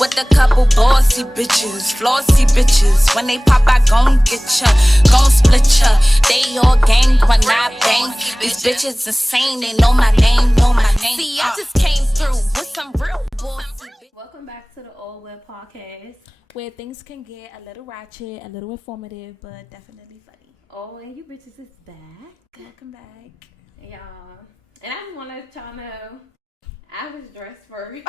with a couple bossy bitches, flossy bitches. When they pop, I gon' get ya, gon' split ya. They all gang when I bang. These bitches insane, they know my name, know my name. See, I just came through with some real bossy. Welcome back to the Old Web Podcast, where things can get a little ratchet, a little informative, but definitely funny. Oh, and you bitches is back. Welcome back, y'all. And I just want to let y'all know, I was dressed first.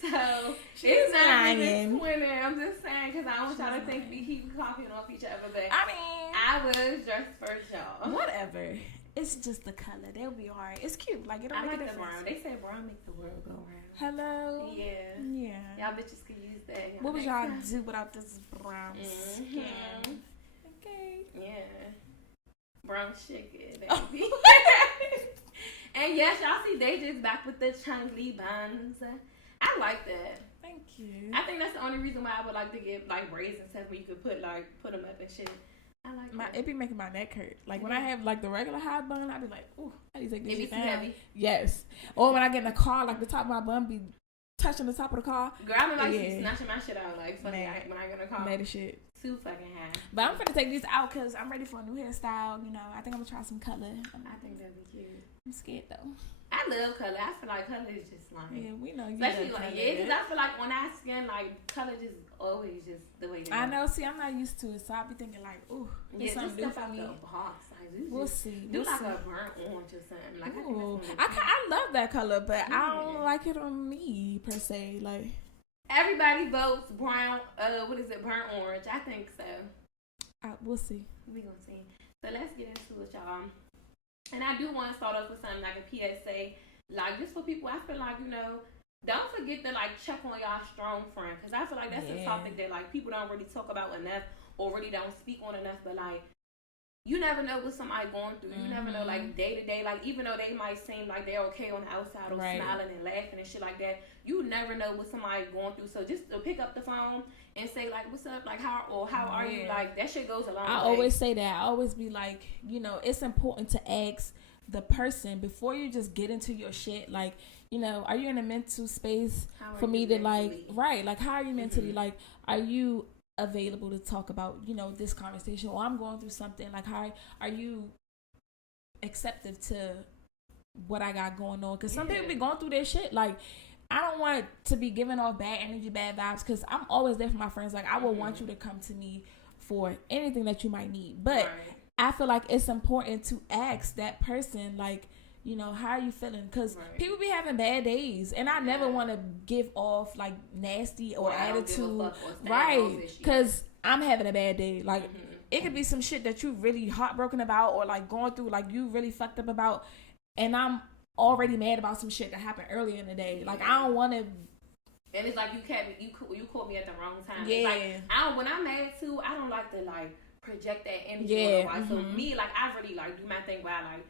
So, it's not even swimming. I'm just saying, because I don't want y'all to think we keep copying off each other. But I was dressed first, y'all. Whatever. It's just the color. They'll be alright. It's cute. Like, it'll make a difference. Brown. They say brown make the world go round. Hello? Yeah. Y'all bitches can use that. What would y'all do without this brown skin? Okay. Yeah. Brown chicken, baby. And yes, y'all see they just back with the chunky buns. I like that. Thank you. I think that's the only reason why I would like to get like braids and stuff where you could put them up and shit. I like that. It be making my neck hurt. Like when I have like the regular high bun, I be like, ooh, I need to take this shit down. Heavy. Yes. Or when I get in the car, like the top of my bun be touching the top of the car. Girl, I remember I used to snatching my shit out like funny when I get in the car. Made a shit. Too fucking high. But I'm finna take these out because I'm ready for a new hairstyle. You know, I think I'm gonna try some color. I think that'd be cute. I'm scared though. I love color. I feel like color is just like. Yeah, we know you. Especially like because I feel like on our skin, like color just always just the way. I know. See, I'm not used to it, so I be thinking like, ooh, it's something new for me. We'll see. Do like a burnt orange or something. Like ooh, I love that color, but I don't like it on me per se. Like everybody votes brown. What is it? Burnt orange. I think so. We'll see. We gonna see. So let's get into it, y'all. And I do want to start off with something like a PSA, like just for people. I feel like don't forget to like check on y'all strong friend, because I feel like that's a topic that like people don't really talk about enough or really don't speak on enough. But like you never know what somebody going through. You never know like day to day. Like even though they might seem like they're okay on the outside or smiling and laughing and shit like that, you never know what somebody going through. So just to pick up the phone and say like, "What's up?" Like how are you? Like that shit goes a long way. I always say that. I always be like, it's important to ask the person before you just get into your shit. Like, are you in a mental space for me to like, like how are you mentally? Like, are you available to talk about this conversation, or I'm going through something, like how are you acceptive to what I got going on? Because some people be going through their shit. Like I don't want to be giving off bad energy, bad vibes, because I'm always there for my friends. Like I will want you to come to me for anything that you might need, but I feel like it's important to ask that person, like, how are you feeling? Because people be having bad days, and I never want to give off like nasty or attitude, because I'm having a bad day. Like it could be some shit that you really heartbroken about, or like going through, like you really fucked up about, and I'm already mad about some shit that happened earlier in the day. Like I don't want to. And it's like you caught me at the wrong time. Yeah. Like when I'm mad too, I don't like to like project that energy. So me, like I really like do my thing where I like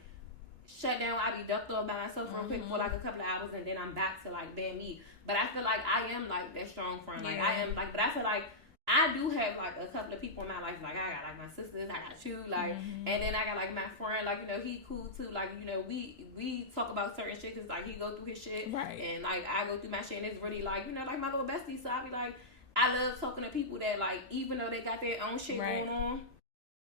shut down. I be ducked off by myself real quick for like a couple of hours, and then I'm back to like being me. But I feel like I am like that strong friend. Like I am like, but I feel like I do have like a couple of people in my life. Like I got like my sisters, I got you, like, and then I got like my friend. Like he cool too. Like we talk about certain shit because like he go through his shit, and like I go through my shit, and it's really like like my little bestie. So I be like, I love talking to people that like even though they got their own shit going on,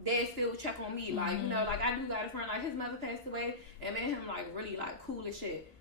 they still check on me. Like like I do got a friend, like his mother passed away, and me and him like really like cool as shit.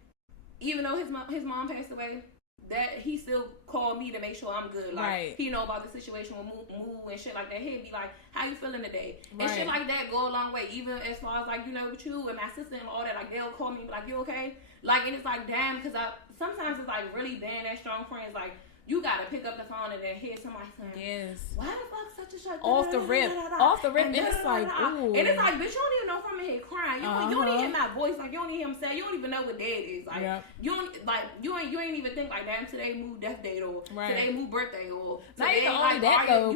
Even though his mom passed away, that he still called me to make sure I'm good. Like he know about the situation with Moo and shit like that. He'd be like, "How you feeling today?" And shit like that go a long way. Even as far as like with you and my sister and all that, like they'll call me and be like, "You okay?" Like, and it's like damn, because sometimes it's like really being that strong friends, like. You gotta pick up the phone and then hear somebody saying, why the fuck such a shit? Off the rip. And it's like, ooh. And it's like, bitch, you don't even know if I'm in here crying. You don't even hear my voice. Like, you don't even hear him say, you don't even know what day it is. Like, you ain't even think like, damn, today Moo death date or today Moo birthday or today, like, that though.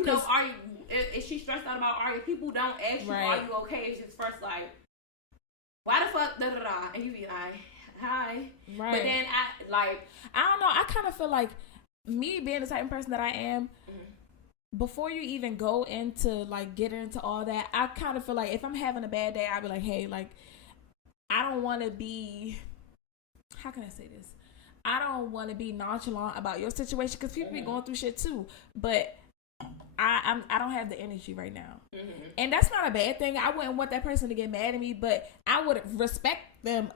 Is she stressed out about Ari? People don't ask you, are you okay? It's just first like, why the fuck, da da da. And you be like, hi. Right. But then I don't know. I kind of feel like, me being the type of person that I am, before you even go into like getting into all that, I kind of feel like if I'm having a bad day, I'd be like, hey, like I don't want to be, how can I say this? I don't want to be nonchalant about your situation because people be going through shit too. But I don't have the energy right now, and that's not a bad thing. I wouldn't want that person to get mad at me, but I would respect them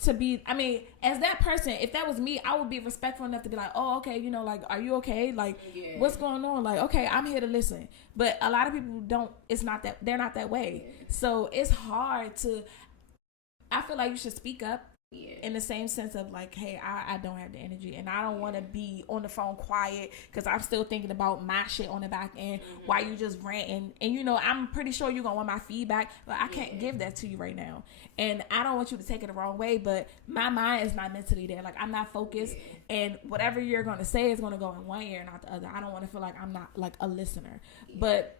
to be. I mean, as that person, if that was me, I would be respectful enough to be like, oh, okay, you know, like, are you okay? Like, what's going on? Like, okay, I'm here to listen. But a lot of people don't. It's not that they're not that way. So it's hard to. I feel like you should speak up. In the same sense of like, hey, I don't have the energy and I don't want to be on the phone quiet because I'm still thinking about my shit on the back end while you just ranting. And you know, I'm pretty sure you're gonna want my feedback, but I can't give that to you right now. And I don't want you to take it the wrong way, but my mind is not mentally there. Like, I'm not focused, and whatever you're gonna say is gonna go in one ear and not the other. I don't want to feel like I'm not like a listener. But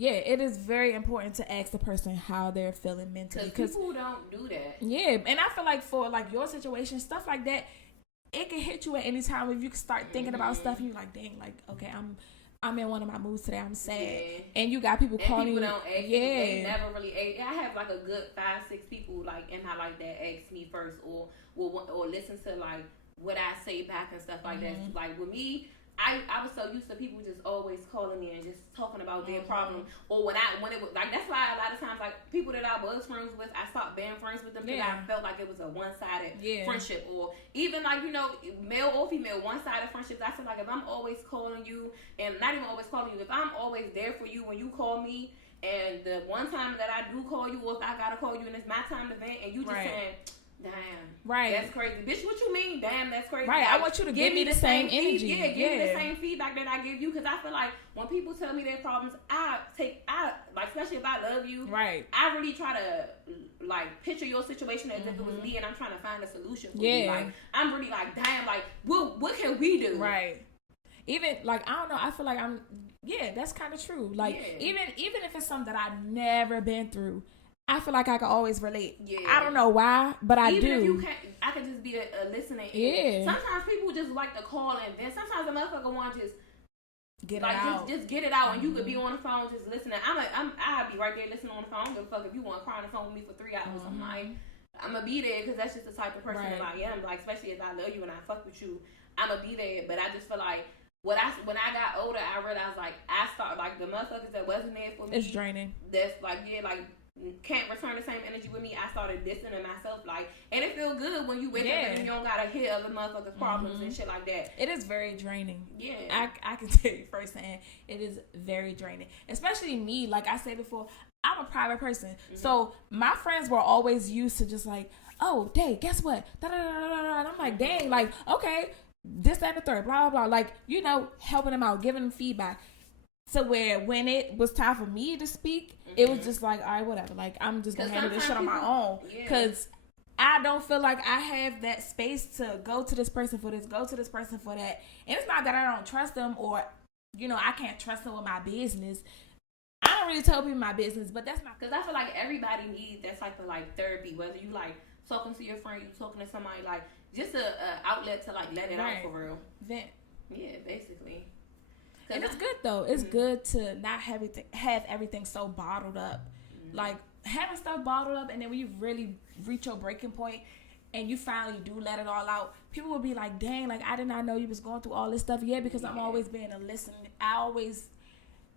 yeah, it is very important to ask the person how they're feeling mentally. Because people don't do that. Yeah, and I feel like for like your situation, stuff like that, it can hit you at any time if you can start thinking about stuff and you're like, dang, like, okay, I'm in one of my moods today. I'm sad, and you got people calling you. Don't ask they never really ask. I have like a good 5-6 people like in my life that ask me first, or listen to like what I say back and stuff like that. Like with me. I was so used to people just always calling me and just talking about their problem. Or when it was like, that's why a lot of times like people that I was friends with, I stopped being friends with them because I felt like it was a one-sided friendship. Or even like, you know, male or female, one-sided friendships. I feel like if I'm always calling you, and not even always calling you, if I'm always there for you when you call me, and the one time that I do call you, or if I gotta call you and it's my time to vent, and you just saying, damn. Right. That's crazy. Bitch, what you mean? Damn, that's crazy. Right. Like, I want you to give me the same energy. Give me the same feedback that I give you, because I feel like when people tell me their problems, I like, especially if I love you, right, I really try to like picture your situation as if it was me and I'm trying to find a solution for you. Like, I'm really like, damn, like, what can we do? Right. Even like, I don't know, I feel like that's kind of true. Like, even if it's something that I've never been through, I feel like I can always relate. Yeah. I don't know why, but I do. Even if you can't, I can just be a listening. Yeah. Sometimes people just like to call and then sometimes the motherfucker want to just get it out. Just get it out, and you could be on the phone just listening. I'll be right there listening on the phone. I don't give a fuck if you want to cry on the phone with me for 3 hours. I'm like, I'm gonna be there because that's just the type of person that I am. Like, especially if I love you and I fuck with you, I'm gonna be there. But I just feel like when I got older, I realized like I started like the motherfuckers that wasn't there for me. It's draining. That's like can't return the same energy with me. I started distancing myself, like, and it feel good when you wake up and you don't gotta hear other motherfuckers' problems and shit like that. It is very draining. Yeah, I can tell you firsthand, it is very draining. Especially me, like I said before, I'm a private person, so my friends were always used to just like, oh, Dae, guess what? Da, da, da, da, da. And I'm like, dang, like, okay, this, that, and the third, blah, blah, blah. Like, you know, helping them out, giving them feedback. So where when it was time for me to speak, it was just like, all right, whatever. Like, I'm just gonna handle this shit on my own, because I don't feel like I have that space to go to this person for this, go to this person for that. And it's not that I don't trust them, or you know, I can't trust them with my business. I don't really tell people my business, but that's not, because I feel like everybody needs that type of like therapy. Whether you like talking to your friend, you talking to somebody, like just a outlet to like let it out for real. Vent. Yeah, basically. And it's good though. It's good to not have everything so bottled up. Like, having stuff bottled up, and then when you really reach your breaking point and you finally do let it all out, people will be like, dang, like, I did not know you was going through all this stuff. Yeah, because I'm always being a listener. I always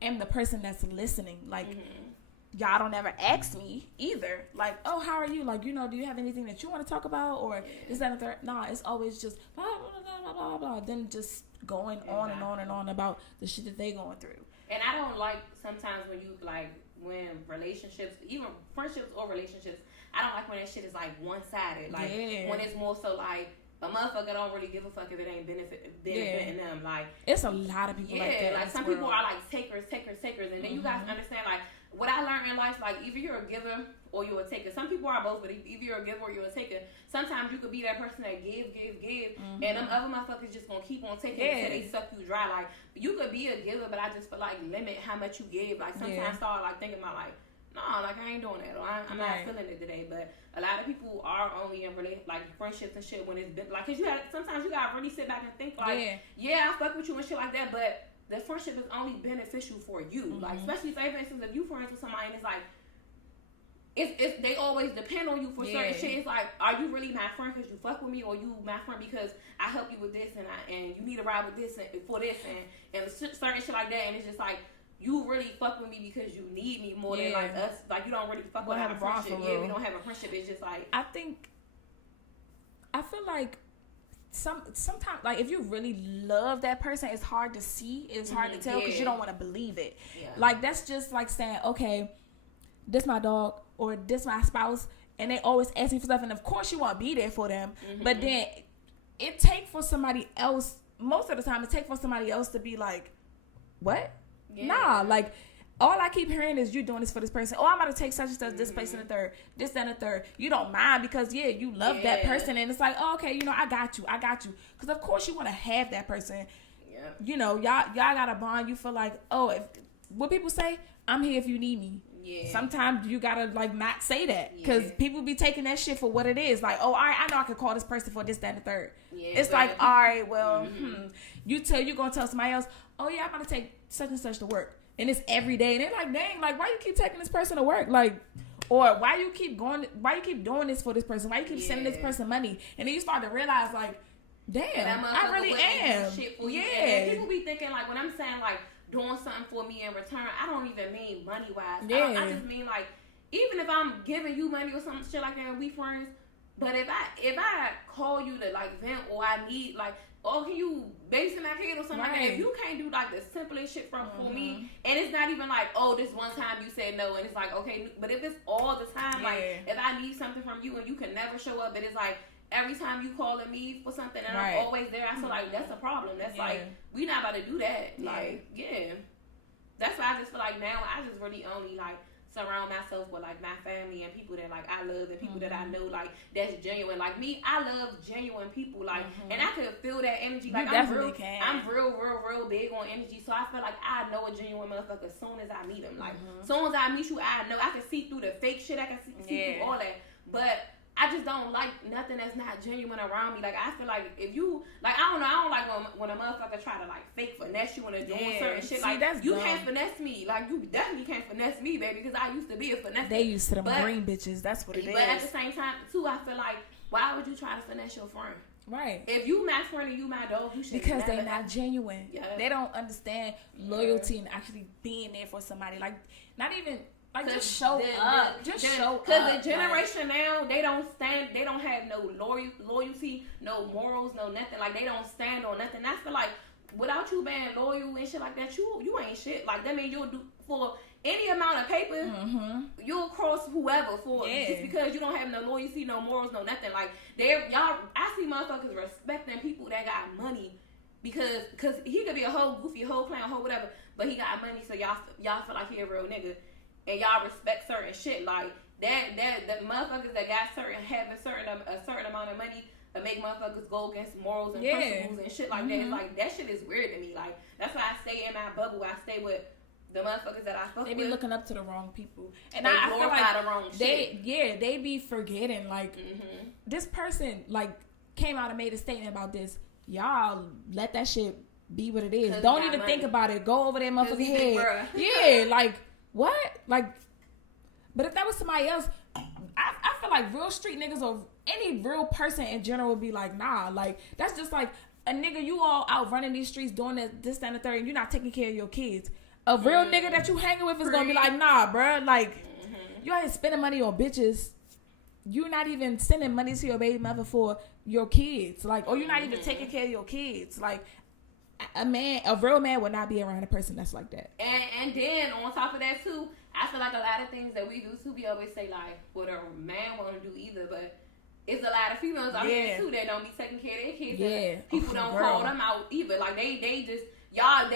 am the person that's listening. Like, y'all don't ever ask me either. Like, oh, how are you? Like, you know, do you have anything that you want to talk about? Or is that a third? Nah, it's always just blah, blah, blah, blah, blah, blah. Then just going on and on and on about the shit that they going through. And I don't like sometimes when you like, when relationships, even friendships or relationships, I don't like when that shit is like one-sided. Like, when it's more so like a motherfucker don't really give a fuck if it ain't benefiting them. Like, it's a lot of people like that. Like, some people are like takers, and then you guys understand, like, what I learned in life, like, either you're a giver or you're a taker. Some people are both, but either you're a giver or you're a taker. Sometimes you could be that person that give, and them other motherfuckers just gonna keep on taking until they suck you dry. Like, you could be a giver, but I just feel like limit how much you give. Like, sometimes I start like thinking about like, no, like, I ain't doing that, or I'm not feeling it today. But a lot of people are only in like friendships and shit when it's been like, cause sometimes you gotta really sit back and think like, I fuck with you and shit like that, but the friendship is only beneficial for you. Like, especially, say, for instance, if you friends with somebody and it's like, it's they always depend on you for certain shit. It's like, are you really my friend because you fuck with me, or you my friend because I help you with this and you need a ride with this and for this and certain shit like that. And it's just like, you really fuck with me because you need me more than like us. Like, you don't really fuck with our friendship. Yeah, we don't have a friendship. It's just like, I feel like sometimes, like, if you really love that person, it's hard to see. It's hard to tell because you don't want to believe it. Yeah. Like, that's just like saying, okay, this my dog or this my spouse, and they always ask me for stuff, and of course you want to be there for them, but then it take for somebody else, most of the time it take for somebody else to be like, what? Nah, like, all I keep hearing is you doing this for this person. Oh, I'm about to take such and such, this place and the third, this and the third. You don't mind because, you love that person, and it's like, oh, okay, I got you. Because, of course, you want to have that person. Yeah. Y'all got a bond. You feel like, oh, what people say, I'm here if you need me. Yeah. Sometimes you gotta like not say that because people be taking that shit for what it is. Like, oh, all right, I know I can call this person for this, that, and the third. Yeah, it's like, all right, well, you gonna tell somebody else, oh yeah, I'm gonna take such and such to work, and it's every day, and they're like, dang, like, why you keep taking this person to work, like, or why you keep doing this for this person? Why you keep sending this person money? And then you start to realize, like, damn, I really am. Shit for you. And people be thinking like, when I'm saying like, doing something for me in return, I don't even mean money wise. I just mean like, even if I'm giving you money or some shit like that and we friends, but if I call you to like vent, or I need like, oh, can you babysit my kid or something like that, if you can't do like the simplest shit for me, and it's not even like, oh, this one time you said no, and it's like, okay, but if it's all the time, like, if I need something from you and you can never show up, but it's like, every time you calling me for something and I'm always there, I feel like that's a problem. That's like, we not about to do that. Like, that's why I just feel like now I just really only like surround myself with like my family and people that like I love and people that I know like that's genuine. Like me, I love genuine people. Like, and I could feel that energy. Like, I'm real big on energy. So I feel like I know a genuine motherfucker as soon as I meet him. Like, as soon as I meet you, I know. I can see through the fake shit. I can see through all that. But I just don't like nothing that's not genuine around me. Like, I feel like if you, like, I don't like when a motherfucker try to, like, fake finesse you into doing certain shit. Like, you can't finesse me. Like, you definitely can't finesse me, baby, because I used to be a finesse. They used to them green bitches. That's what it is. But at the same time, too, I feel like, why would you try to finesse your friend? Right. If you my friend and you my dog, you should. Because they're not genuine. Yeah. They don't understand loyalty and actually being there for somebody. Like, not even... Like, just show up. Just show up. Because the generation now, they don't have no loyalty, no morals, no nothing. Like, they don't stand on nothing. I feel like, without you being loyal and shit like that, you ain't shit. Like, that means you'll do, for any amount of paper, you'll cross whoever for, just because you don't have no loyalty, no morals, no nothing. Like, I see motherfuckers respecting people that got money. Because he could be a whole goofy, whole clown, whole whatever, but he got money, so y'all feel like he a real nigga. And y'all respect certain shit like that. The motherfuckers that got having a certain amount of money to make motherfuckers go against morals and principles and shit like that. It's like, that shit is weird to me. Like, that's why I stay in my bubble. I stay with the motherfuckers that I fuck with. They be looking up to the wrong people, and I feel like the wrong shit. They be forgetting like this person like came out and made a statement about this. Y'all let that shit be what it is. Don't even think about it. Go over there, motherfucking head. Yeah, like. What? Like, but if that was somebody else, I feel like real street niggas or any real person in general would be like, nah, like, that's just like a nigga, you all out running these streets doing this, that, and the third, and you're not taking care of your kids. A real nigga that you hanging with is gonna be like, nah, bruh, like, you ain't spending money on bitches. You're not even sending money to your baby mother for your kids. Like, or you're not even taking care of your kids. Like, a real man would not be around a person that's like that. And then on top of that too, I feel like a lot of things that we do too, we always say like what a man want to do either, but it's a lot of females out here too that don't be taking care of their kids. Yeah, people don't call them out either. Like they just I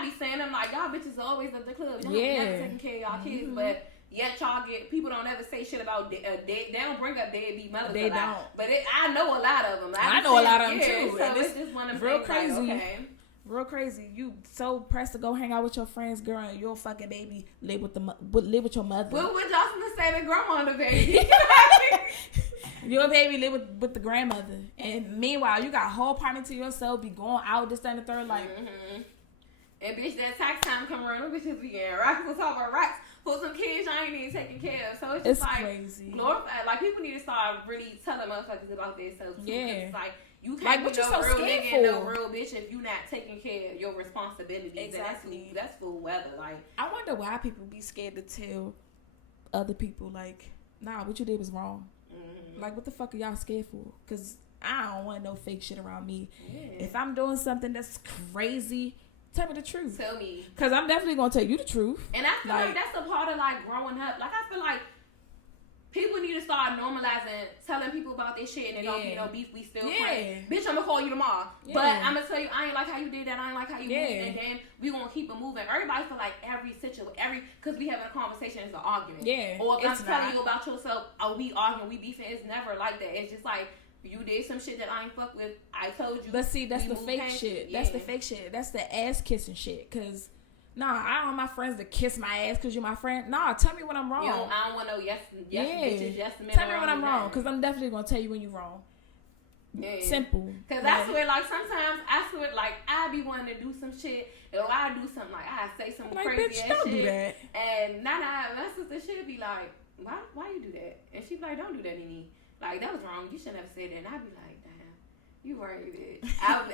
be saying them like, y'all bitches are always at the club. Y'all never taking care of y'all kids, but yet y'all people don't ever say shit about they don't bring up deadbeat mothers. They don't. But I know a lot of them. I know a lot of them too. So it's just one of them real things crazy. Like, okay. Real crazy. You so pressed to go hang out with your friends, girl, and your fucking baby live with your mother. What would y'all say to grandma the baby? Your baby live with the grandmother, and meanwhile you got a whole apartment to yourself. Be going out this, that, and the third, like. And bitch, that tax time come around, them bitches be getting racks on top of racks. for some kids y'all ain't even taking care of. So it's just like crazy. Glorify, like people need to start really telling motherfuckers about themselves too. Yeah. It's like you can't be no real nigga and no real bitch if you not taking care of your responsibilities. Exactly. That's full weather. Like I wonder why people be scared to tell other people like, nah, what you did was wrong. Mm-hmm. Like what the fuck are y'all scared for? Because I don't want no fake shit around me. Yeah. If I'm doing something that's crazy, tell me the truth. Tell me. Because I'm definitely going to tell you the truth. And I feel like that's a part of like growing up. Like I feel like people need to start normalizing telling people about this shit and it don't be no beef. We still friends. Bitch, I'm gonna call you tomorrow. Yeah. But I'm gonna tell you, I ain't like how you did that. I ain't like how you moved. And then we gonna keep it moving. Everybody feel like every situation, because we having a conversation is an argument. Yeah. Or if I'm telling you about yourself, oh, we arguing, we beefing. It's never like that. It's just like, you did some shit that I ain't fuck with. I told you. But see, that's the fake shit. Yeah. That's the fake shit. That's the ass kissing shit. Cause nah, I don't want my friends to kiss my ass because you're my friend. Nah, tell me when I'm wrong. Yo, I don't want no yes bitches, yes men. Tell me when I'm wrong, because I'm definitely going to tell you when you're wrong. Yeah. Simple. Because I swear, like, sometimes, like, I be wanting to do some shit, or I do something, like, I say some like, crazy bitch, ass don't shit. Do that. And my sister, she'll be like, why you do that? And she'd be like, don't do that, NeeNee. Like, that was wrong. You shouldn't have said that. And I'd be like, damn, you right, bitch.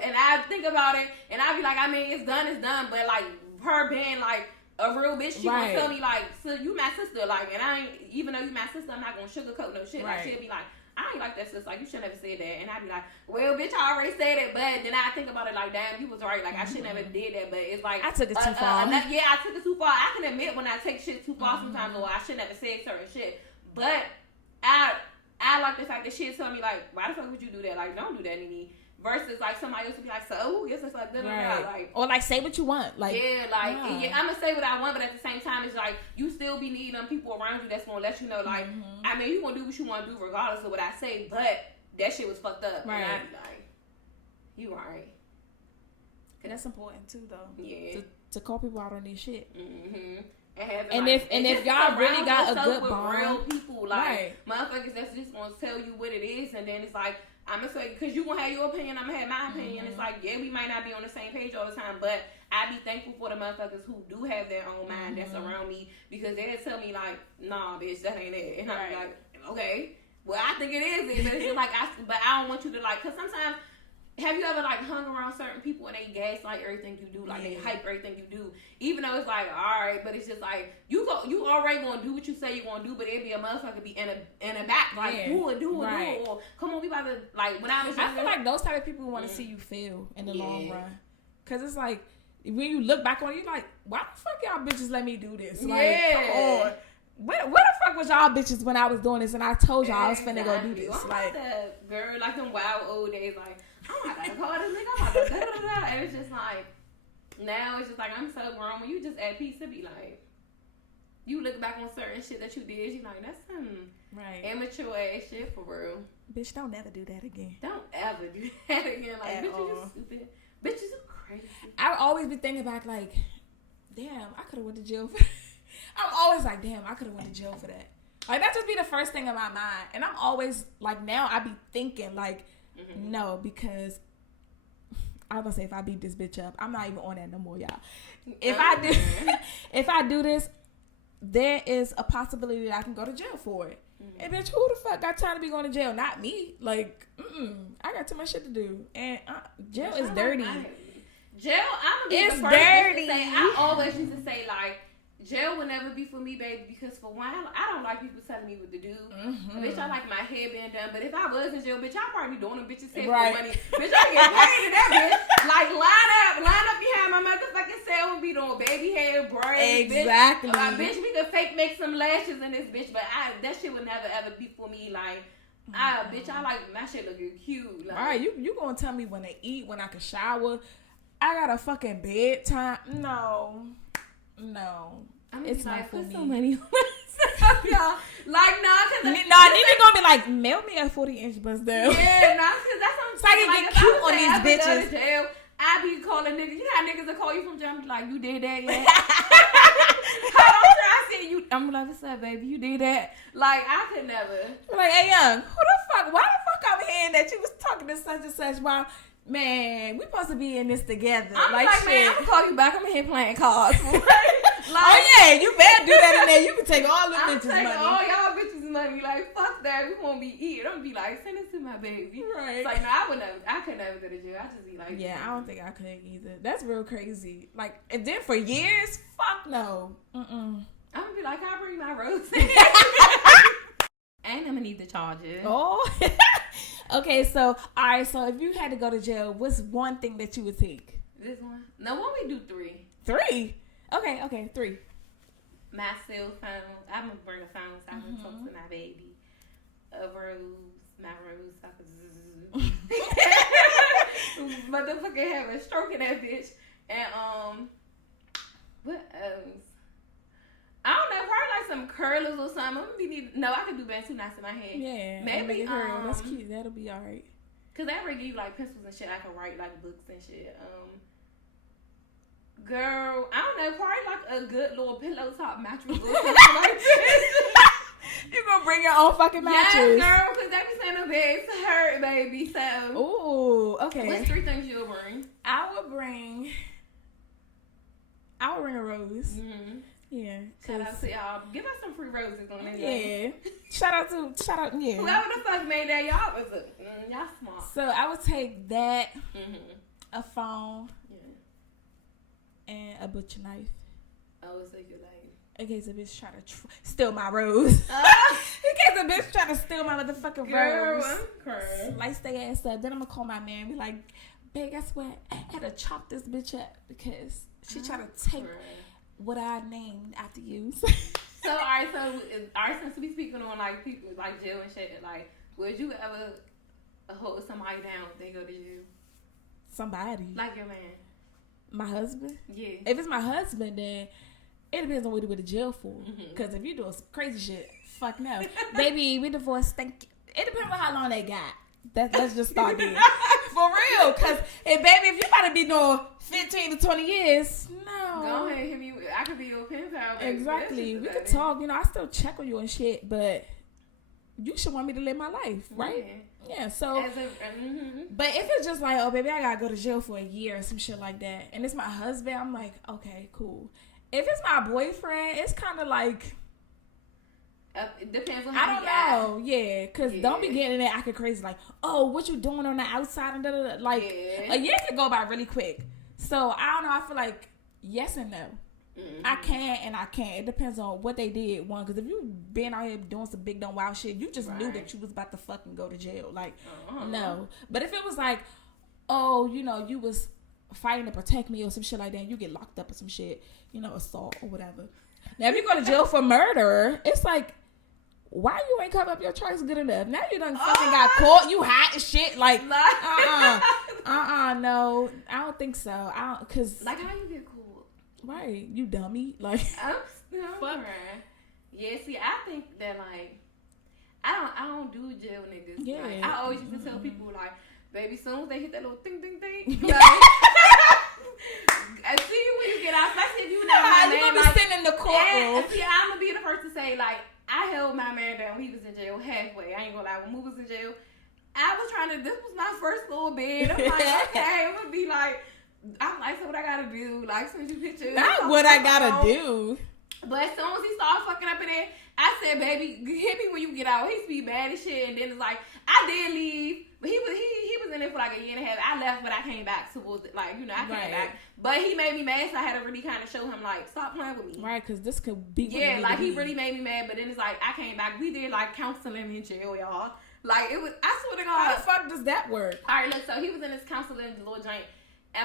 And I think about it, and I'd be like, I mean, it's done, but, like, her being like a real bitch, she gonna tell me like, so you my sister, like, and I ain't, even though you my sister, I'm not gonna sugarcoat no shit. Like she'll be like, I ain't like that sister, like you shouldn't have said that, and I'd be like, well, bitch, I already said it, but then I think about it like, damn, you was right, like I shouldn't have did that, but it's like I took it too far. I took it too far. I can admit when I take shit too far sometimes, or I shouldn't have said certain shit, but I like the fact that she'll tell me like, why the fuck would you do that? Like, don't do that, NeeNee. Versus like somebody else would be like, so yes, it's like, like, or like say what you want, like I'm gonna say what I want, but at the same time, it's like you still be needing them people around you that's gonna let you know, like, I mean, you gonna do what you want to do regardless of what I say, but that shit was fucked up, and I'd be like, you alright. And that's important too, though. Yeah, to call people out on this shit. And if y'all really got a good bond, real people, like motherfuckers that's just gonna tell you what it is, and then it's like, I'm gonna say, because you gonna have your opinion, I'm gonna have my opinion. It's like, yeah, we might not be on the same page all the time, but I be thankful for the motherfuckers who do have their own mind that's around me, because they'll tell me like, nah, bitch, that ain't it, and I be like, okay, well, I think it is, but it's just like, but I don't want you to like, because sometimes. Have you ever like hung around certain people and they gaslight everything you do, like they hype everything you do, even though it's like, all right, but it's just like you already gonna do what you say you're gonna do, but it be a motherfucker be in a back like do it, or come on, we about to like when I was younger, I feel like those type of people want to see you fail in the long run, cause it's like when you look back on it, you're like, why the fuck y'all bitches let me do this? Like, come on. Where the fuck was y'all bitches when I was doing this and I told y'all I was finna go do this? I'm like that girl, like them wild old days, like. I'm not gonna call this nigga. I'm not gonna da-da-da-da. And it's just like, now it's just like, I'm so grown. When you just at peace, it be like, you look back on certain shit that you did, you like, that's some immature ass shit for real. Bitch, don't never do that again. Don't ever do that again. Like, bitch, you just stupid. Bitches are crazy. I would always be thinking back, like, damn, I could have went to jail for I'm always like, damn, I could have went to jail for that. Like, that just be the first thing in my mind. And I'm always, like, now I be thinking, like, no, because I was gonna say if I beat this bitch up, I'm not even on that no more, y'all. If I do this, there is a possibility that I can go to jail for it. And bitch, who the fuck got time to be going to jail? Not me. Like, I got too much shit to do, and jail is dirty. Jail, I'm gonna be the first dirty. To say, I always used to say like. Jail will never be for me, baby, because for one, I don't like people telling me what to do. Bitch, I like my hair being done, but if I was in jail, bitch, I'd probably be doing them bitches' head for money. Bitch, I get paid to that bitch. Like, line up behind my motherfucking cell and be doing baby hair, braids, exactly. Bitch, we could fake make some lashes in this bitch, but that shit would never ever be for me. Like, bitch, I like my shit looking cute. Like, all right, you gonna tell me when to eat, when I can shower? I got a fucking bedtime. No. It's not for me. So many y'all. Like, cause NeeNee gonna be like, mail me a 40-inch bust down. Yeah, cause that's what I'm saying. So I can get cute on these bitches. Jail, I be calling niggas. You know how niggas will call you from jail and be like, you did that yet? I said you. I'm like, what's up, baby? You did that? Like, I could never. Like, hey, young, why the fuck I'm hearing that you was talking to such and such while. Man, we supposed to be in this together. I'm like, man, I'm gonna call you back. I'm here playing cards. oh yeah, you better do that in there. You can take all the bitches' money. I'm taking all y'all bitches' money. Like, fuck that. We won't be eating. I'm be like, send it to my baby. Right. It's like, no, I could never go to jail. I just be like, yeah, I don't think I could either. That's real crazy. Like, and then for years, fuck no. I'm gonna be like, I'll bring my rose. And I'm gonna need the charges. Oh. Okay, so, all right, so if you had to go to jail, what's one thing that you would take? This one? No, why don't we do 3? 3? Okay, 3. My cell phone. I'm gonna bring a phone so I can talk to my baby. A rose. My rose. So I can motherfucker have a stroke in that bitch. And, what else? I don't know, probably like some curlers or something. No, I could do better too nice in my head. Yeah, maybe that's cute. That'll be alright. Cause they ever give you like pencils and shit. I can write like books and shit. Girl, I don't know, probably like a good little pillow top mattress or something like this. You gonna bring your own fucking mattress? Yes, girl, cause they be saying the beds hurt, baby. So, ooh, okay. What's 3 things you'll bring? I would bring a rose. Mm-hmm. Yeah. Shout out to y'all. Give us some free roses on this. Yeah. Shout out, yeah. Whoever the fuck made that, y'all was y'all smart. So I would take that, a phone, and a butcher knife. Oh, so you like. In case a bitch try to steal my rose. In case a bitch try to steal my motherfucking rose. I'm crying. Slice their ass up. Then I'm gonna call my man and be like, babe, guess what? I had to chop this bitch up because she tried to take what I named after you. So, alright, since we speaking on like people like jail and shit, like, would you ever hold somebody down if they go to jail? Somebody. Like your man. My husband? Yeah. If it's my husband, then it depends on what he went to jail for. Because if you doing some crazy shit, fuck no. Baby, we divorced, thank you. It depends on how long they got. Let's just start there. For real. Because, baby, if you about to be doing 15 to 20 years, no. Go ahead, hit me. I could be your pen pal. Baby. Exactly. We could talk. You know, I still check on you and shit, but you should want me to live my life, right? Yeah, so. But if it's just like, oh, baby, I got to go to jail for a year or some shit like that, and it's my husband, I'm like, okay, cool. If it's my boyfriend, it's kind of like. It depends on how I don't know. Yeah, because don't be getting in there acting crazy like, oh, what you doing on the outside and da-da-da. Like, a year can go by really quick. So, I don't know. I feel like yes and no. I can and I can't. It depends on what they did. One, because if you been out here doing some big dumb wild shit, you just knew that you was about to fucking go to jail. Like, no. But if it was like, oh, you know, you was fighting to protect me or some shit like that, and you get locked up or some shit, you know, assault or whatever. Now, if you go to jail for murder, it's like, why you ain't cover up your tracks good enough? Now you done fucking got caught. You hot and shit. Like, no. I don't think so. Cause like how you get caught? Right, you dummy. Like, I'm still crying. Yeah, see, I think that like, I don't do jail niggas. Yeah, like, I always used to tell people like, baby, soon as they hit that little ding, like, I see you when you get out. Especially if you know my man. You gonna be sitting in the courtroom. See, I'm gonna be the first to say like. I held my man down when he was in jail halfway. I ain't gonna lie. When Moo was in jail, I was trying to. This was my first little bed. I'm like, okay, I'm gonna be like, I'm like, so what I gotta do? Like, send you pictures. Not what I gotta do. But as soon as he started fucking up in there, I said, baby, hit me when you get out. He used to be bad as shit. And then it's like, I did leave. But he was in there for like a year and a half. I left, but I came back towards it. Like, you know, I came back. But he made me mad, so I had to really kind of show him, like, stop playing with me. Right, because this could be. Yeah, like, he really made me mad. But then it's like, I came back. We did, like, counseling in jail, y'all. Like, it was, I swear to God. How the fuck does that work? All right, look, so he was in his counseling, the little joint.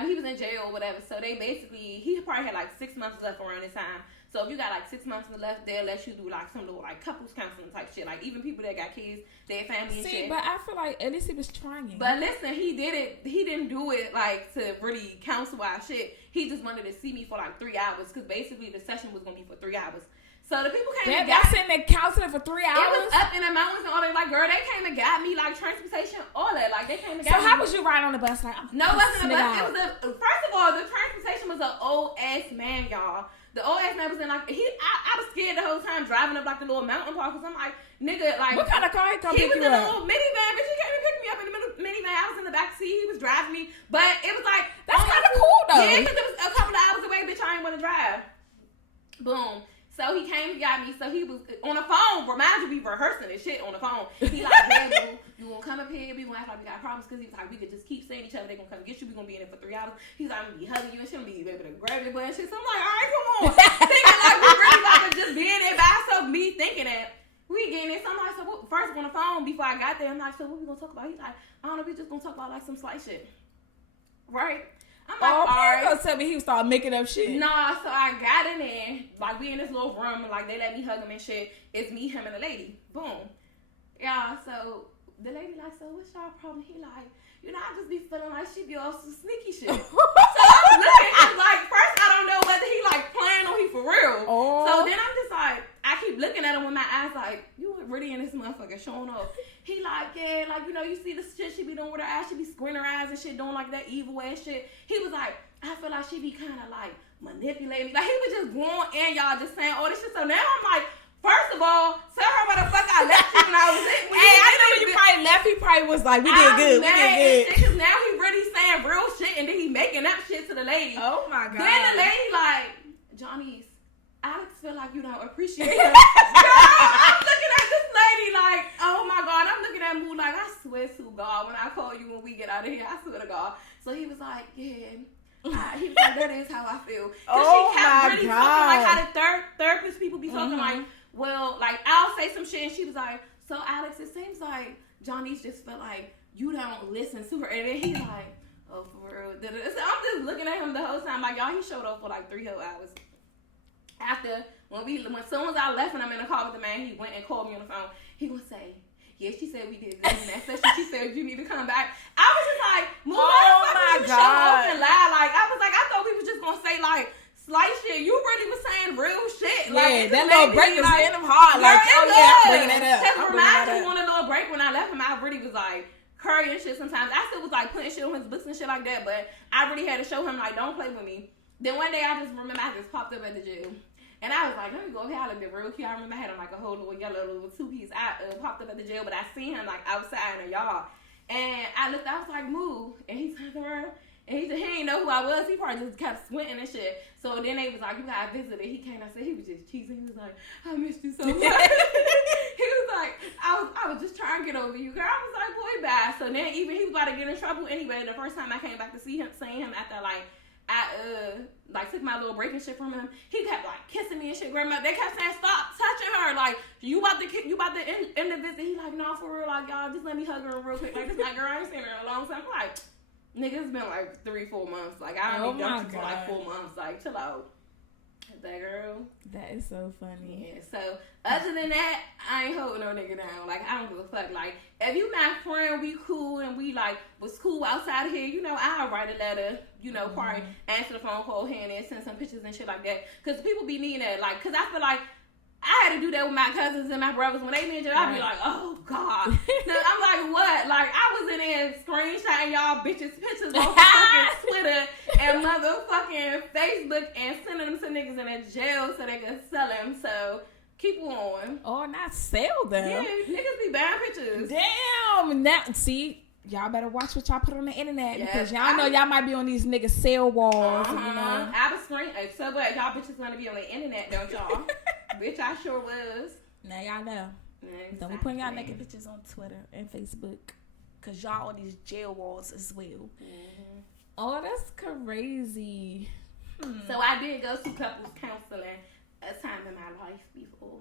He was in jail or whatever. So they basically, he probably had, like, 6 months left around this time. So if you got like 6 months left, they'll let you do like some little like couples counseling type shit. Like even people that got kids, their family and shit. See, but I feel like at least he was trying. But listen, he did it. He didn't do it like to really counsel our shit. He just wanted to see me for like 3 hours because basically the session was gonna be for 3 hours. So the people came and got sitting there counseling for 3 hours. It was up in the mountains and all that. Like girl, they came and got me like transportation, all that. Like they came and got me. So how was you riding on the bus? Like no, it wasn't a bus. It was first of all, the transportation was an old ass man, y'all. The old ass man was in like I was scared the whole time driving up like the little mountain park because I'm like nigga like what kind of car he come pick you up? He was in a little minivan, but he came and picked me up in the minivan. I was in the back seat. He was driving me, but it was like that's kind of cool though. Yeah, because it was a couple of hours away, bitch. I didn't want to drive. Boom. So he came and got me. So he was on the phone. Remind you, we rehearsing this shit on the phone. He like, hey, you gonna come up here? We gonna act like we got problems because he was like, we could just keep saying each other. They gonna come get you. We gonna be in there for 3 hours. He's like, I'm gonna be hugging you and shit. I'm gonna be able to grab your butt and shit. So I'm like, all right, come on. Thinking like we really like just being there by ourselves. Me thinking that we getting it. So I'm like, so what, first on the phone before I got there, I'm like, so what we gonna talk about? He's like, I don't know. We just gonna talk about like some slight shit, right? I'm like, all right. Gonna tell me he started making up shit. Nah, so I got in there, like we in this little room, and like they let me hug him and shit. It's me, him, and the lady. Boom. Yeah, so the lady like, so what's y'all problem? He like, you know, I just be feeling like she be on some sneaky shit. So I'm looking, I'm like, first I don't know whether he like playing or he for real. Oh. So then I'm just like, I keep looking at him with my eyes like, you really in this motherfucker showing off. He like, yeah, like, you know, you see the shit she be doing with her ass. She be squinting her eyes and shit, doing like that evil ass shit. He was like, I feel like she be kind of like manipulating me. Like, he was just going in, y'all, just saying all this shit. So now I'm like, first of all, tell her where the fuck I left you when I was in. Hey, I know when you probably left, he probably was like, we did good, we did good. Because now he really saying real shit and then he making up shit to the lady. Oh my God. Then the lady like, Johnny's, Alex feel like you don't appreciate her. Girl, I'm looking at this lady like, oh my God. I'm looking at Moo like, I swear to God, when I call you when we get out of here, I swear to God. So he was like, yeah. He was like, that is how I feel. Because she kept really talking like how the therapist people be talking like, well, like I'll say some shit and she was like, so Alex, it seems like Johnny's just felt like you don't listen to her. And then he's like, oh, for real. So I'm just looking at him the whole time like, y'all, he showed up for like 3 whole hours. After, when soon as I left and I'm in the car with the man, he went and called me on the phone. He gonna say, yeah, she said we did good in that session. She said you need to come back. I was just like, oh my God. Show off and lie. Like, I was like, I thought we was just gonna say like slight shit. You really was saying real shit. Yeah, like, that little break was hitting him hard. Like, oh yeah, I'm bringing that up. Because remind you on a little break when I left him, I really was like currying shit sometimes. I still was like putting shit on his books and shit like that, but I really had to show him like, don't play with me. Then one day I just remember I just popped up at the gym. And I was like, let me go here. I looked real cute. I remember I had on like a whole little yellow little 2-piece. I popped up at the jail, but I seen him like outside in the yard. And I looked, I was like, move. And he turned around. And he said, he didn't know who I was. He probably just kept squinting and shit. So then they was like, you got visited. He came and I said, he was just cheesing. He was like, I missed you so much. He was like, I was just trying to get over you, girl. I was like, boy, bye. So then even he was about to get in trouble anyway. The first time I came back to seeing him after like, I took my little break and shit from him. He kept like kissing me and shit. Grandma, they kept saying, stop touching her. Like, you about to end the visit. He like, no, for real. Like, y'all, just let me hug her real quick. Like, this my girl. I ain't seen her in a long time. I'm like, nigga, it's been like 3-4 months. Like, I don't need dumped you for like 4 months. Like, chill out. That girl. That is so funny. Yeah, so other than that, I ain't holding no nigga down. Like, I don't give a fuck. Like, if you my friend, we cool and we like was cool outside of here, you know, I'll write a letter, you know, probably answer the phone call here and there, send some pictures and shit like that. Cause people be needing that. Like, cause I feel like I had to do that with my cousins and my brothers. When they need you, I'd be like, oh, God. I'm like, what? Like, I was in there screenshotting y'all bitches pictures on fucking Twitter and motherfucking Facebook and sending them to niggas in a jail so they could sell them. So, keep on. Or not sell them. Yeah, niggas be buying pictures. Damn. Now, see, y'all better watch what y'all put on the internet because y'all know y'all might be on these niggas sale walls. You know? I was so glad y'all bitches want to be on the internet, don't y'all? Bitch, I sure was. Now y'all know. Exactly. Don't be putting y'all naked pictures on Twitter and Facebook. Because y'all on these jail walls as well. Mm-hmm. Oh, that's crazy. So I did go to couples counseling a time in my life before.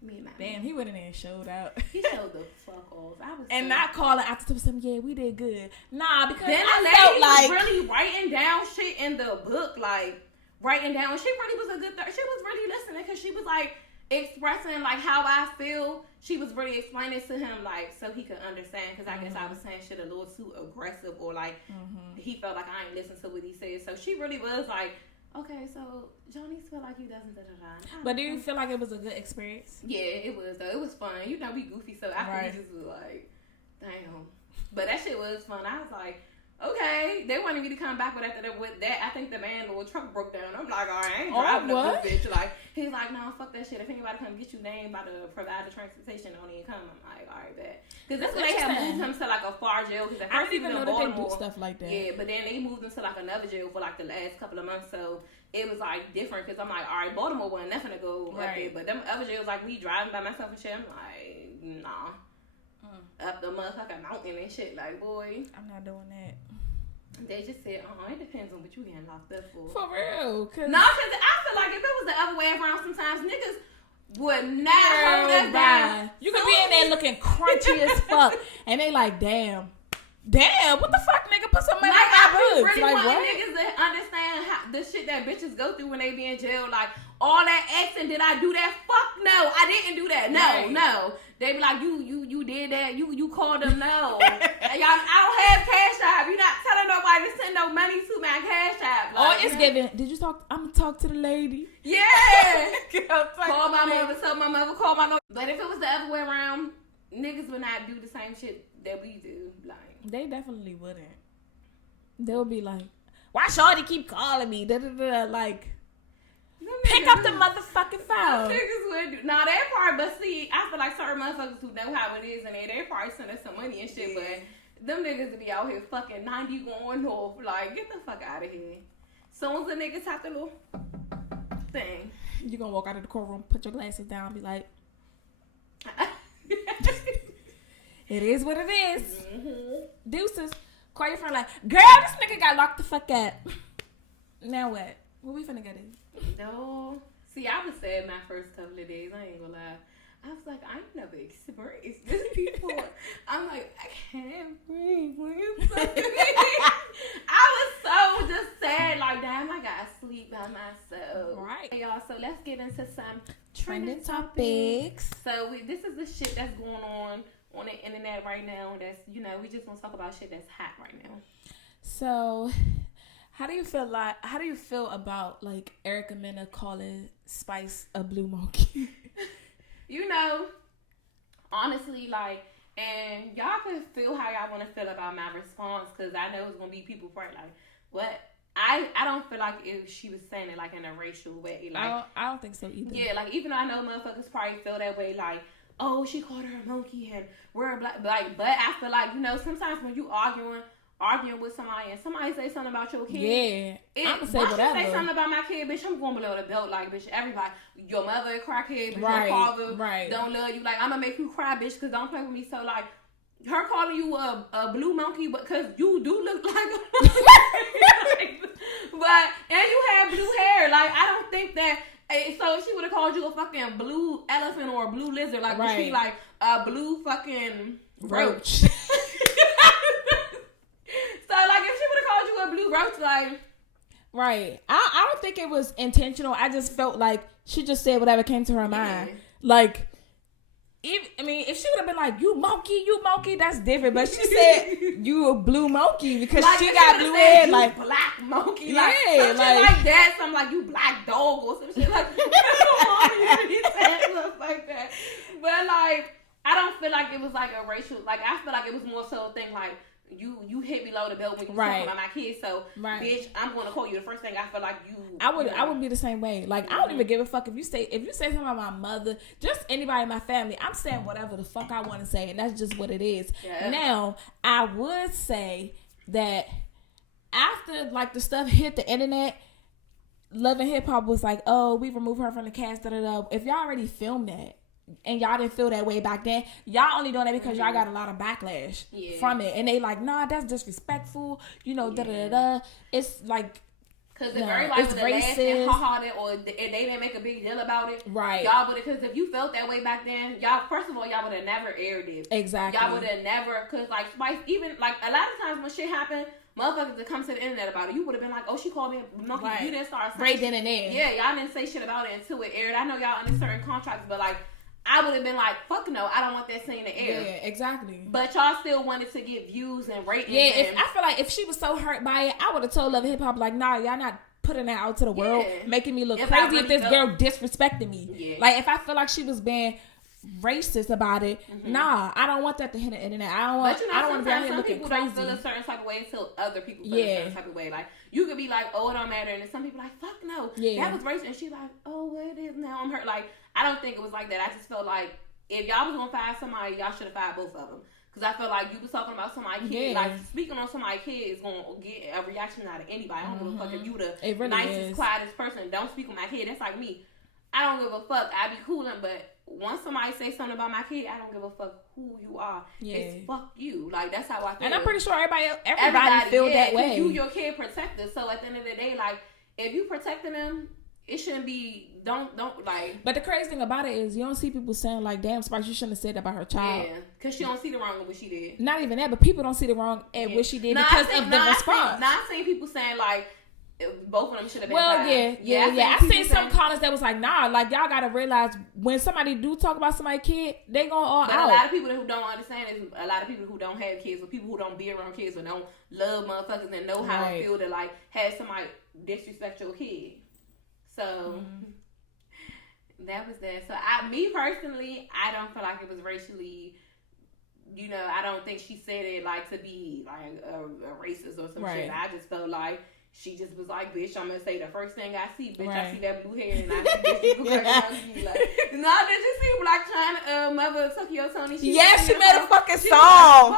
Me and my man. He went in there and showed out. He showed the fuck off. I was and not calling after something, yeah, we did good. Nah, because then I felt like was really writing down shit in the book, like writing down. She really was a good she was really listening because she was like expressing like how I feel. She was really explaining to him like so he could understand because I guess I was saying shit a little too aggressive or like he felt like I ain't listened to what he said. So she really was like, okay, so Johnny's feel like he doesn't But do you feel like it was a good experience? Yeah, it was though. It was fun. You know we goofy, so after we just was like, damn. But that shit was fun. I was like, Okay, they wanted me to come back with that. I think the man little truck broke down. I'm like, all right, I ain't driving up this bitch. Like, he's like, no, fuck that shit. If anybody come get you, they ain't about to provide the transportation. Don't even come. I'm like, all right, bet. Because that's when they had moved him to like a far jail. Because at first he was in Baltimore. They do stuff like that. Yeah, but then they moved him to like another jail for like the last couple of months. So it was like different. Because I'm like, all right, Baltimore wasn't nothing to go up there. But them other jails, like me driving by myself and shit, I'm like, nah. Up the motherfucking mountain and shit. Like, boy, I'm not doing that. They just said, it depends on what you getting locked up for. For real. Cause I feel like if it was the other way around, sometimes niggas would not hold us down. You could be in there looking crunchy as fuck, and they like, damn, what the fuck, nigga? Put some money in my boots. Really like, want niggas to understand the shit that bitches go through when they be in jail. Like, all that asking, did I do that? Fuck no, I didn't do that. No. They be like, you did that. You called them. No. Y'all, I don't have cash app. You not telling nobody to send no money to my cash app. Like, it's giving. Did you talk? I'm gonna talk to the lady. Yeah. Call my mother. Tell my mother. Call my mother. But if it was the other way around, niggas would not do the same shit that we do. Like, they definitely wouldn't. They'll be like, why shorty keep calling me? Like, pick up the motherfucking phone. Niggas would do. Now that part, but see, I feel like certain motherfuckers who know how it is, and they probably send us some money and shit, but them niggas be out here fucking 90 going off. Like, get the fuck out of here. Soon as the niggas have the little thing. You gonna walk out of the courtroom, put your glasses down, and be like, it is what it is. Mm-hmm. Deuces. Call your friend like, girl, this nigga got locked the fuck up. Now what? What we finna get in? No. See, I was sad my first couple of days. I ain't gonna lie. I was like, I ain't never experienced this before. I'm like, I can't breathe. I was so just sad. Like, damn, I gotta sleep by myself. Right. Hey, y'all, so let's get into some trending topics. So this is the shit that's going on the internet right now. That's, we just gonna talk about shit that's hot right now. So, how do you feel about like Erica Mena calling Spice a blue monkey? Honestly, like, and y'all can feel how y'all want to feel about my response, because I know it's gonna be people probably like, what? I don't feel like she was saying it like in a racial way. Like, I don't think so either. Yeah, like, even though I know motherfuckers probably feel that way, like, oh, she called her a monkey and we're black. Like, but I feel like, sometimes when you arguing with somebody and somebody say something about your kid, I'm gonna say whatever. Say something about my kid, bitch, I'm going below the belt. Like, bitch, everybody, your mother a crackhead, bitch, your father don't love you. Like, I'm gonna make you cry, bitch, because don't play with me. So, like, her calling you a blue monkey, because you do look like a monkey. And you have blue hair. Like, I don't think that. So she would have called you a fucking blue elephant or a blue lizard. Like, was she like a blue fucking roach? So, like, if she would have called you a blue roach, like... Right. I don't think it was intentional. I just felt like she just said whatever came to her mind. Like, if she would have been like, you monkey, that's different. But she said, you a blue monkey because like, she got blue hair. Like, black monkey. Yeah, like that. Something like, you black dog or some shit like that. Like that. But, like, I don't feel like it was like a racial... Like, I feel like it was more so a thing like, you hit below the belt when you talking about my kids, so bitch, I'm gonna call you. The first thing I feel like I would be the same way. Like, I don't even give a fuck if you say something about my mother, just anybody in my family. I'm saying whatever the fuck I want to say, and that's just what it is. Yeah. Now, I would say that after like the stuff hit the internet, Love and Hip Hop was like, oh, we removed her from the cast. If y'all already filmed that, and y'all didn't feel that way back then, y'all only doing that because y'all got a lot of backlash from it, and they like, nah, that's disrespectful, it's like, because if everybody would have laughed and ha-ha it, or they didn't make a big deal about it, y'all would have, because if you felt that way back then, y'all, first of all, y'all would have never aired it. Exactly. Y'all would have never, because like Spice, even like a lot of times when shit happened, motherfuckers that come to the internet about it, you would have been like, oh, she called me a monkey. You didn't start saying right then and there. Yeah, y'all didn't say shit about it until it aired. I know y'all under certain contracts, but like, I would have been like, fuck no, I don't want that scene to air. Yeah, exactly. But y'all still wanted to get views and ratings. Yeah, I feel like if she was so hurt by it, I would have told Love and Hip Hop, like, nah, y'all not putting that out to the world, making me look crazy if this girl disrespecting me. Yeah. Like, if I feel like she was being racist about it. Nah, I don't want that to hit the internet. I don't want to be out here looking crazy. Some people don't feel a certain type of way until other people feel a certain type of way. Like, you could be like, oh, it don't matter. And then some people like, fuck no. That was racist. And she like, oh, well, it is now. I'm hurt. Like, I don't think it was like that. I just felt like if y'all was going to fire somebody, y'all should have fired both of them. Because I felt like you was talking about somebody's kid. Like, speaking on somebody's kid is going to get a reaction out of anybody. I don't give a fuck if you the nicest, quietest person. Don't speak on my kid. That's like me. I don't give a fuck. I be cooling, but once somebody say something about my kid, I don't give a fuck who you are. It's fuck you. Like, that's how I feel. And I'm pretty sure everybody feel that way. You your kid protector. So at the end of the day, like, if you protecting them, it shouldn't be, don't like. But the crazy thing about it is you don't see people saying like, damn, Sparks, you shouldn't have said that about her child. Yeah, because she don't see the wrong in what she did. Not even that, but people don't see the wrong at what she did because of the response. Not saying people saying like, both of them should have been fired. Yeah. I seen some comments that was like, nah, like, y'all gotta realize when somebody do talk about somebody's kid, they going all out. A lot of people who don't understand is a lot of people who don't have kids or people who don't be around kids or don't love motherfuckers and know how it feel to like have somebody disrespect your kid. So that was that. So me personally, I don't feel like it was racially, you know, I don't think she said it like to be like a racist or some shit. I just felt like she just was like, bitch, I'm gonna say the first thing I see, bitch, I see that blue hair and I see this people like, no, did you see Black China, Mother Tokyo Tony? She made a fucking song.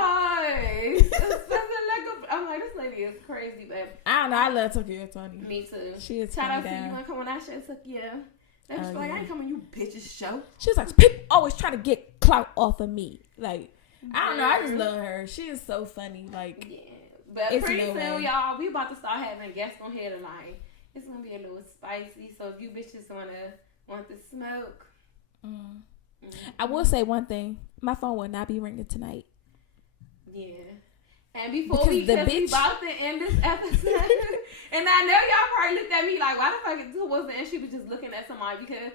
I'm like, this lady is crazy, but I don't know, I love Tokyo Tony. Me too. She is shout out to you and come on that shit, Tokyo. They was like, I ain't coming you bitches show. She was like, people always trying to get clout off of me. Like, I don't know, I just love her. She is so funny. Like, but pretty soon, y'all, we about to start having guests on here tonight. It's gonna be a little spicy, so if you bitches want to smoke. I will say one thing: my phone will not be ringing tonight. Yeah. And before we about to end this episode, and I know y'all probably looked at me like, why the fuck it wasn't? And she was just looking at somebody because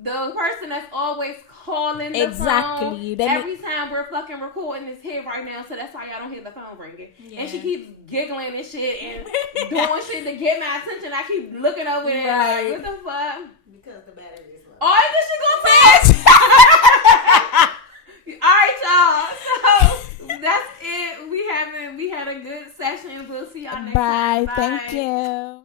the person that's always calling the phone every time we're fucking recording is here right now, so that's why y'all don't hear the phone ringing. And she keeps giggling and shit and doing shit to get my attention. I keep looking over there like, what the fuck? Because the battery is low. Oh, I think she gonna say it. All right, y'all. So that's it. We had a good session. We'll see y'all next time. Bye. Thank you.